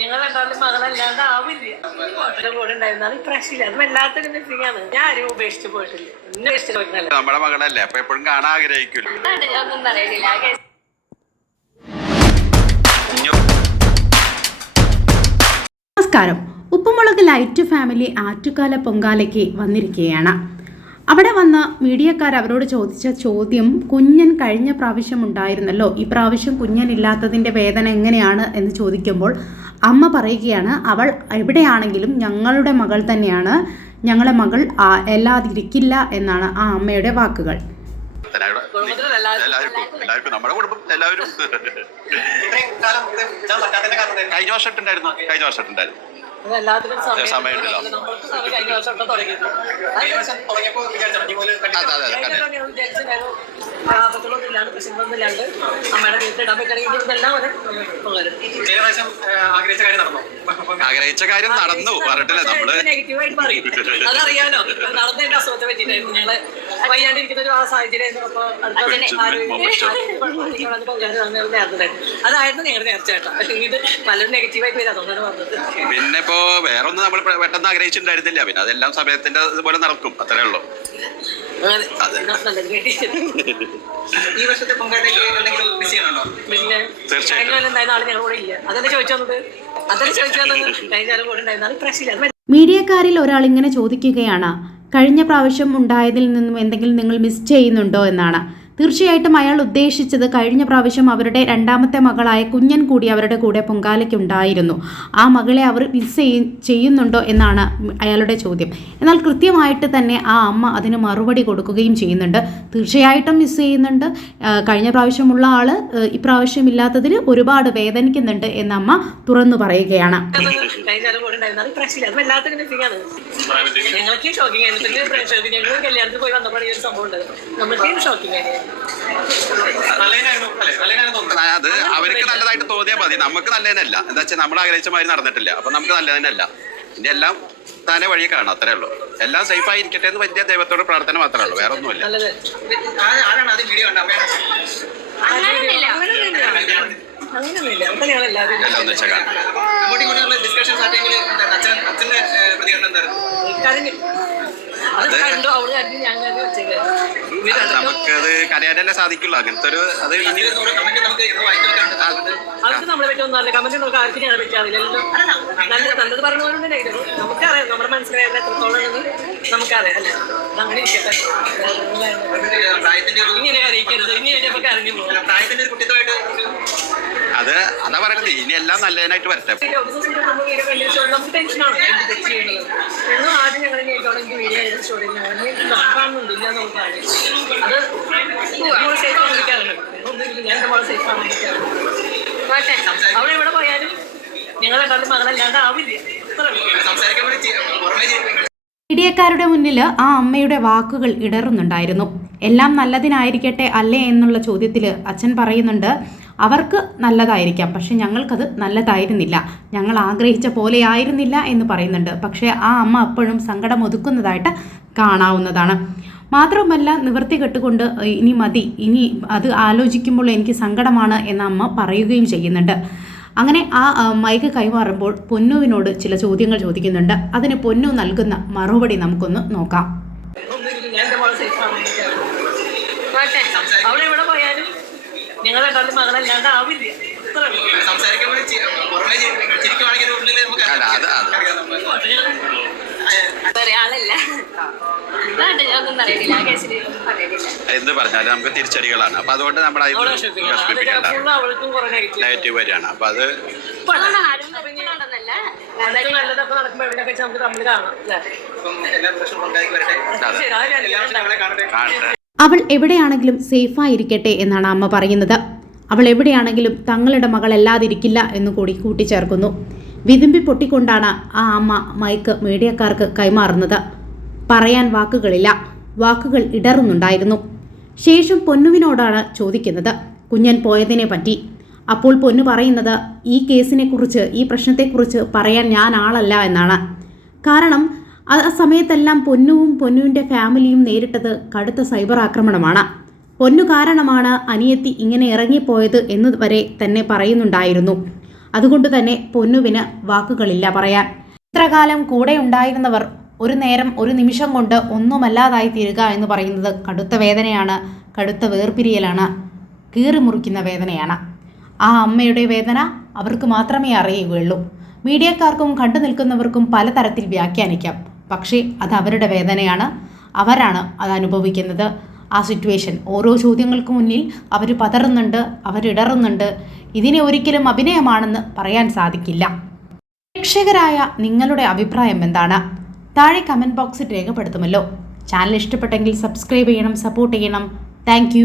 നിങ്ങൾ രണ്ടാളും മകളല്ലാണ്ട് ആവില്ല. ഫോട്ടോയുടെ കൂടെ ഉണ്ടായിരുന്നാലും പ്രശ്നമില്ല. അത് വല്ലാത്തൊരു മിസ്സിംഗാണ്. ഞാൻ ആരും ഉപേക്ഷിച്ച് പോയിട്ടില്ല. എന്നെ ഇഷ്ടപ്പെടുന്നില്ല. നമ്മുടെ മകളല്ലേ, അപ്പൊ എപ്പോഴും കാണാൻ ആഗ്രഹിക്കില്ല. ഞാനൊന്നും പറയുന്നില്ല. നമസ്കാരം. ഉപ്പുമുളക് ലൈറ്റ് ഫാമിലി ആറ്റുകാല പൊങ്കാലയ്ക്ക് വന്നിരിക്കുകയാണ്. അവിടെ വന്ന മീഡിയക്കാർ അവരോട് ചോദിച്ച ചോദ്യം, കുഞ്ഞൻ കഴിഞ്ഞ പ്രാവശ്യം ഉണ്ടായിരുന്നല്ലോ, ഈ പ്രാവശ്യം കുഞ്ഞനില്ലാത്തതിൻ്റെ വേദന എങ്ങനെയാണ് എന്ന് ചോദിക്കുമ്പോൾ അമ്മ പറയുകയാണ്, അവൾ എവിടെയാണെങ്കിലും ഞങ്ങളുടെ മകൾ തന്നെയാണ്, ഞങ്ങളെ മകൾ എല്ലാതിരിക്കില്ല എന്നാണ് ആ അമ്മയുടെ വാക്കുകൾ. നമ്മുടെ കുടുംബം എല്ലാവരും കഴിഞ്ഞ വർഷത്തുണ്ടായിരുന്നു സമയമുണ്ടല്ലോ. ആഗ്രഹിച്ച കാര്യം നടന്നു പറഞ്ഞിട്ടില്ല നമ്മള്. അതറിയാലോ, നടന്നതിന്റെ അസുഖത്തെ പറ്റിയിട്ടായിരുന്നു. ഞങ്ങള് വയ്യാണ്ടിരിക്കുന്ന ഒരു സാഹചര്യം. അതായിരുന്നു ഞങ്ങളുടെ നേർച്ച കേട്ടോ. ഇത് പലരും നെഗറ്റീവായി പേര് അതുകൊണ്ടാണ് പറഞ്ഞത്. പിന്നെ ഇപ്പോ വേറെ ഒന്നും നമ്മൾ പെട്ടെന്ന് ആഗ്രഹിച്ചിട്ടുണ്ടായിരുന്നില്ല. പിന്നെ അതെല്ലാം സമയത്തിന്റെ അതുപോലെ നടക്കും, അത്രേ ഉള്ളൂ. ഈ വർഷത്തെ പൊങ്കാലയ്ക്ക് മീഡിയക്കാരിൽ ഒരാൾ ഇങ്ങനെ ചോദിക്കുകയാണ്, കഴിഞ്ഞ പ്രാവശ്യം ഉണ്ടായതിൽ നിന്നും എന്തെങ്കിലും നിങ്ങൾ മിസ് ചെയ്യുന്നുണ്ടോ എന്നാണ്. തീർച്ചയായിട്ടും അയാൾ ഉദ്ദേശിച്ചത് കഴിഞ്ഞ പ്രാവശ്യം അവരുടെ രണ്ടാമത്തെ മകളായ കുഞ്ഞൻ കൂടി അവരുടെ കൂടെ പൊങ്കാലയ്ക്കുണ്ടായിരുന്നു. ആ മകളെ അവർ മിസ് ചെയ്യുന്നുണ്ടോ എന്നാണ് അയാളുടെ ചോദ്യം. എന്നാൽ കൃത്യമായിട്ട് തന്നെ ആ അമ്മ അതിന് മറുപടി കൊടുക്കുകയും ചെയ്യുന്നുണ്ട്. തീർച്ചയായിട്ടും മിസ് ചെയ്യുന്നുണ്ട്. കഴിഞ്ഞ പ്രാവശ്യമുള്ള ആൾ ഇപ്രാവശ്യം ഇല്ലാത്തതിൽ ഒരുപാട് വേദനിക്കുന്നുണ്ട് എന്ന് അമ്മ തുറന്നു പറയുകയാണ്. അത് അവർക്ക് നല്ലതായിട്ട് തോന്നിയാൽ മതി, നമുക്ക് നല്ലതിനല്ല. എന്താ വെച്ചാൽ നമ്മൾ ആഗ്രഹിച്ച മാതിരി നടന്നിട്ടില്ല, അപ്പൊ നമുക്ക് നല്ലതിനല്ല. ഇനി എല്ലാം താനെ വഴിയെ കാണാം, അത്രേ ഉള്ളൂ. എല്ലാം സേഫായി ഇരിക്കട്ടെ എന്ന് വലിയ ദൈവത്തോട് പ്രാർത്ഥന മാത്രമേ ഉള്ളൂ, വേറെ ഒന്നുമില്ല. എല്ലാം ഒന്നിച്ച കാണാം. നമുക്കത് കരയാനല്ലേ സാധിക്കുള്ളൂ. അങ്ങനത്തെ ഒരു അത് അവർക്ക് നമ്മളെ പറ്റുമെന്നല്ല. കമന്റ് നോക്കാൻ ആർക്കും ഞങ്ങളെ പറ്റാറില്ലല്ലോ. നല്ലത് പറഞ്ഞുകൊണ്ടുണ്ടായിരുന്നു. നമുക്കറിയാം നമ്മുടെ മനസ്സിലായത് എത്രത്തോളം നമുക്കറിയാം അല്ലേ. അങ്ങനെ ഇരിക്കട്ടെ. ഇങ്ങനെ അറിയിക്കരുത്. ഇനി നമുക്ക് അറിഞ്ഞു പോകും. പ്രായത്തിന്റെ ഒരു കുട്ടിത്വമായിട്ട് അത് അതാ പറയുന്നത്. ഇനി എല്ലാം നല്ലതിനായിട്ട് വരട്ടെ. നമുക്ക് ടെൻഷനാണ് എന്ത് ചെയ്യുന്നത്. ഒന്നും ആദ്യം ഞങ്ങൾ എനിക്ക് വീഡിയോ സ്റ്റോറി കാണുന്നുണ്ടില്ല നമുക്കാണ്. അത് സേഫ് ആണെന്നിരിക്കാറുണ്ട്. ഞാൻ എന്റെ മോളെ സേഫ് ആണെന്നിരിക്കാറുണ്ട്. അവിടെ എവിടെ പോയാലും ഞങ്ങളെ മകളല്ലാണ്ട് ആവില്ല. മീഡിയക്കാരുടെ മുന്നിൽ ആ അമ്മയുടെ വാക്കുകൾ ഇടറുന്നുണ്ടായിരുന്നു. എല്ലാം നല്ലതിനായിരിക്കട്ടെ അല്ലേ എന്നുള്ള ചോദ്യത്തിൽ അച്ഛൻ പറയുന്നുണ്ട്, അവർക്ക് നല്ലതായിരിക്കാം, പക്ഷെ ഞങ്ങൾക്കത് നല്ലതായിരുന്നില്ല, ഞങ്ങൾ ആഗ്രഹിച്ച പോലെ ആയിരുന്നില്ല എന്ന് പറയുന്നുണ്ട്. പക്ഷേ ആ അമ്മ അപ്പോഴും സങ്കടം ഒതുക്കുന്നതായിട്ട് കാണാവുന്നതാണ്. മാത്രമല്ല, നിവൃത്തി കെട്ടുകൊണ്ട് ഇനി മതി, ഇനി അത് ആലോചിക്കുമ്പോൾ എനിക്ക് സങ്കടമാണ് എന്ന അമ്മ പറയുകയും ചെയ്യുന്നുണ്ട്. അങ്ങനെ ആ മൈക്ക് കൈമാറുമ്പോൾ പൊന്നുവിനോട് ചില ചോദ്യങ്ങൾ ചോദിക്കുന്നുണ്ട്. അതിന് പൊന്നു നൽകുന്ന മറുപടി നമുക്കൊന്ന് നോക്കാം. അവിടെ എവിടെ പോയാലും ഞങ്ങൾ രണ്ടാളും മകളല്ലാണ്ട് ആവില്ല. എന്ത് പറഞ്ഞാലും നമുക്ക് തിരിച്ചടികളാണ്. അപ്പൊ അതുകൊണ്ട് നമ്മൾ നെഗറ്റീവ് വരികയാണ്. അപ്പൊ അത് നല്ലതൊക്കെ നടക്കുമ്പോൾ എവിടെയൊക്കെ നമുക്ക് തമ്മിൽ കാണാം. അവൾ എവിടെയാണെങ്കിലും സേഫായിരിക്കട്ടെ എന്നാണ് അമ്മ പറയുന്നത്. അവൾ എവിടെയാണെങ്കിലും തങ്ങളുടെ മകൾ അല്ലാതിരിക്കില്ല എന്ന് കൂടി കൂട്ടിച്ചേർക്കുന്നു. വിതുമ്പി പൊട്ടിക്കൊണ്ടാണ് ആ അമ്മ മൈക്ക് മീഡിയക്കാർക്ക് കൈമാറുന്നത്. പറയാൻ വാക്കുകളില്ല, വാക്കുകൾ ഇടറുന്നുണ്ടായിരുന്നു. ശേഷം പൊന്നുവിനോടാണ് ചോദിക്കുന്നത് കുഞ്ഞൻ പോയതിനെ പറ്റി. അപ്പോൾ പൊന്നു പറയുന്നത്, ഈ കേസിനെക്കുറിച്ച്, ഈ പ്രശ്നത്തെക്കുറിച്ച് പറയാൻ ഞാൻ ആളല്ല എന്നാണ്. കാരണം ആ സമയത്തെല്ലാം പൊന്നുവും പൊന്നുവിൻ്റെ ഫാമിലിയും നേരിട്ടത് കടുത്ത സൈബർ ആക്രമണമാണ്. പൊന്നു കാരണമാണ് അനിയത്തി ഇങ്ങനെ ഇറങ്ങിപ്പോയത് എന്ന് വരെ തന്നെ പറയുന്നുണ്ടായിരുന്നു. അതുകൊണ്ട് തന്നെ പൊന്നുവിന് വാക്കുകളില്ല പറയാൻ. ഇത്രകാലം കൂടെ ഉണ്ടായിരുന്നവർ ഒരു നേരം ഒരു നിമിഷം കൊണ്ട് ഒന്നുമല്ലാതായി തീരുക എന്ന് പറയുന്നത് കടുത്ത വേദനയാണ്, കടുത്ത വേർപിരിയലാണ്, കീറിമുറിക്കുന്ന വേദനയാണ്. ആ അമ്മയുടെ വേദന അവർക്ക് മാത്രമേ അറിയുകയുള്ളൂ. മീഡിയക്കാർക്കും കണ്ടു നിൽക്കുന്നവർക്കും പലതരത്തിൽ വ്യാഖ്യാനിക്കാം, പക്ഷേ അത് അവരുടെ വേദനയാണ്, അവരാണ് അത് അനുഭവിക്കുന്നത്. ആ സിറ്റുവേഷൻ, ഓരോ ചോദ്യങ്ങൾക്ക് മുന്നിൽ അവർ പതറുന്നുണ്ട്, അവരിടറുന്നുണ്ട്. ഇതിനെ ഒരിക്കലും അഭിനയമാണെന്ന് പറയാൻ സാധിക്കില്ല. പ്രേക്ഷകരായ നിങ്ങളുടെ അഭിപ്രായം എന്താണ്? താഴെ കമൻറ്റ് ബോക്സിൽ രേഖപ്പെടുത്തുമല്ലോ. ചാനൽ ഇഷ്ടപ്പെട്ടെങ്കിൽ സബ്സ്ക്രൈബ് ചെയ്യണം, സപ്പോർട്ട് ചെയ്യണം. താങ്ക്